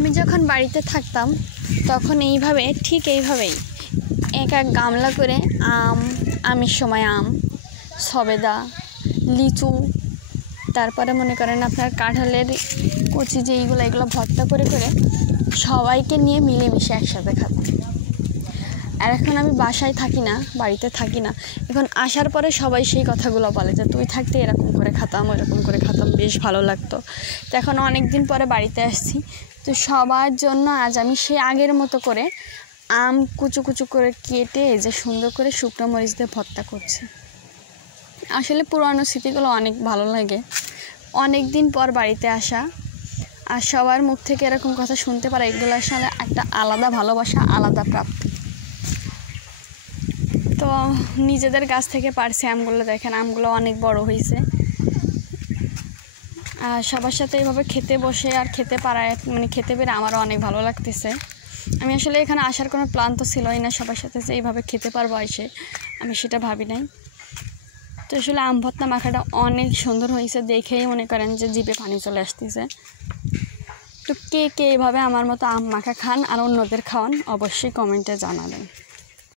আমি যখন বাড়িতে থাকতাম তখন ঠিক এইভাবেই এক এক গামলা করে আমের সময় আম, সবেদা, লিচু, তারপরে মনে করেন আপনার কাঁঠালের কচি যে এগুলো ভর্তা করে সবাইকে নিয়ে মিলেমিশে একসাথে খাতাম। আর এখন আমি বাসায় থাকি না, বাড়িতে থাকি না, এখন আসার পরে সবাই সেই কথাগুলো বলে যে তুই থাকতে এরকম করে খাতাম, ওইরকম করে খাতাম, বেশ ভালো লাগতো। তো এখন অনেক দিন পরে বাড়িতে আসছি, তো সবার জন্য আজ আমি সেই আগের মতো করে আম কুচু কুচু করে কেটে যে সুন্দর করে শুকনো মরিচ দিয়ে ভর্তা করছি। আসলে পুরানো স্মৃতিগুলো অনেক ভালো লাগে, অনেক দিন পর বাড়িতে আসা আর সবার মুখ থেকে এরকম কথা শুনতে পারা, এগুলো আসলে একটা আলাদা ভালোবাসা, আলাদা প্রাপ্তি। তো নিজেদের গাছ থেকে পারছি আমগুলো, দেখেন আমগুলো অনেক বড় হয়েছে। আর সবার সাথে এইভাবে খেতে বসে আর খেতে পারায় খেতে পেরে আমারও অনেক ভালো লাগতেছে। আমি আসলে এখানে আসার কোনো প্ল্যান তো ছিলই না, সবার সাথে যে এইভাবে খেতে পারবো এসে, আমি সেটা ভাবি নাই। তো আসলে আম ভর্তা মাখাটা অনেক সুন্দর হয়েছে, দেখেই মনে করেন যে জিভে পানি চলে আসতেছে। তো কে কে এইভাবে আমার মতো আম মাখা খান আর অন্যদের খাওয়ান অবশ্যই কমেন্টে জানাবেন।